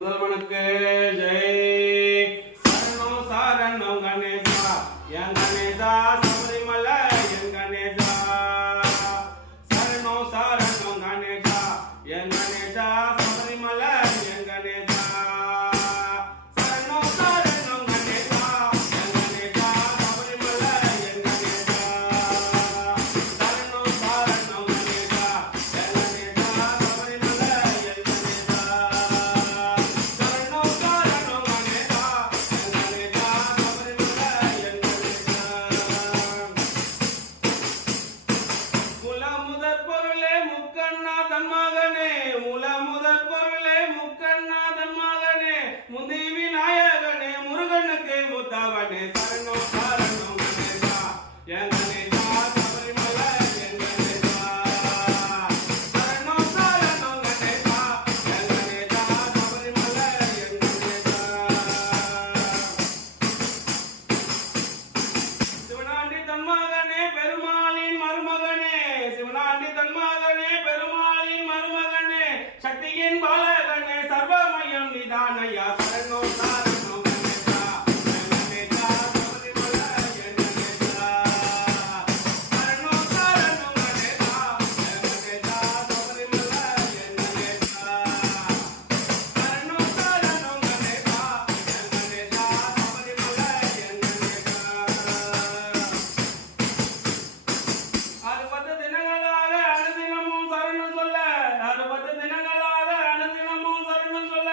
முதல்வனுக்கு ஜெய். சரணம் சரணம் கணேசா என் கணேசா, சபரிமலை என் கணேசா. சரணம் சரணம் கணேசா என் கணேசா, சபரிமலை என் கணேசா. சரணம் சரணம் கணேசா என் கணேசா, சபரிமலை என் கணேசா. சரணம் சரணம் கணேசா என் கணேசா, சபரிமலை என் கணேசா. முதற் பொருளே முக்கண்ணாதன் மகனே, மூல முதற் பொருளே முக்கண்ணாதன் மகனே, முந்தி விநாயகனே, முருகனுக்கு முத்தவனே. சரணம் சரணம் கணேசா என் கணேசா, சபரிமலை என் கணேசா. சரணம் சரணம் கணேசா என் கணேசா, சபரிமலை என் கணேசா. சிவனாண்டி தன் மகனே, பெருமாளின் மருமகனே, சிவனாண்டி தன் மகனே, பெருமாளின் மருமகனே, சக்தியின் பாலகனே, சர்வமயம் நிதானையா. சரணம் சரணம் கணேசா என் கணேசா, சபரிமலை என் கணேசா. சரணம் சரணம் கணேசா என் கணேசா, சபரிமலை என் கணேசா. சரணம் சரணம் கணேசா என் கணேசா, சபரிமலை என் கணேசா. 60 தினங்களாக அனுதினமும் சரணம் சொல்ல, 60 தினங்களாக அனுதினமும் சரணம் சொல்ல,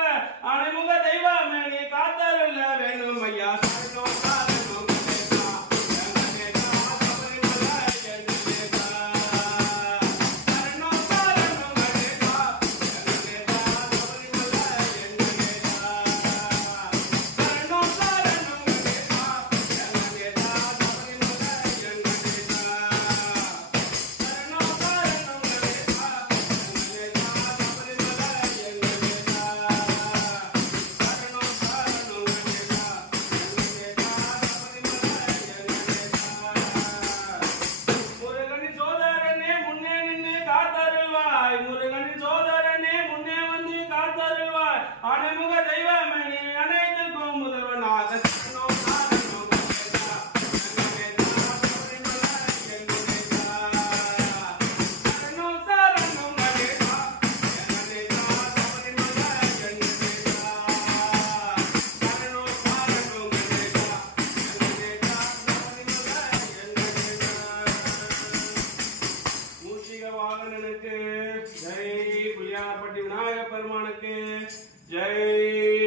அனைமுக தெய்வமே நீ காத்தருள வேணும் ஐயா. சரணம் சரணம் கணேசா என் கணேசா, சபரிமலை என் கணேசா. சரணம் சரணம் கணேசா என் கணேசா, சபரிமலை என் கணேசா. சரணம் சரணம் கணேசா என் கணேசா, சபரிமலை என் கணேசா. சரணம் சரணம் கணேசா என் கணேசா, சபரிமலை என் கணேசா. சரணம் சரணம் கணேசா என் கணேசா, சபரிமலை என் கணேசா. முருகனின் சோதரனே முன்னே நின்று காத்தருள்வாய், முருகனின் சோதரனே முன்னே வந்து காத்தருள்வாய், அனைமுக தெய்வமே நீ அனைத்திற்கும் முதல்வனாக. சரணம் சரணம் கணேசா என் கணேசா, சபரிமலை என் கணேசா. சரணம் சரணம் கணேசா என் கணேசா, சபரிமலை என் கணேசா. சரணம் சரணம் கணேசா என் கணேசா, சபரிமலை என் கணேசா. மூஷிக வாகனனுக்கு ஜெய், புலியார்பட்டி விநாயகப் பெருமானுக்கு ஜெய்.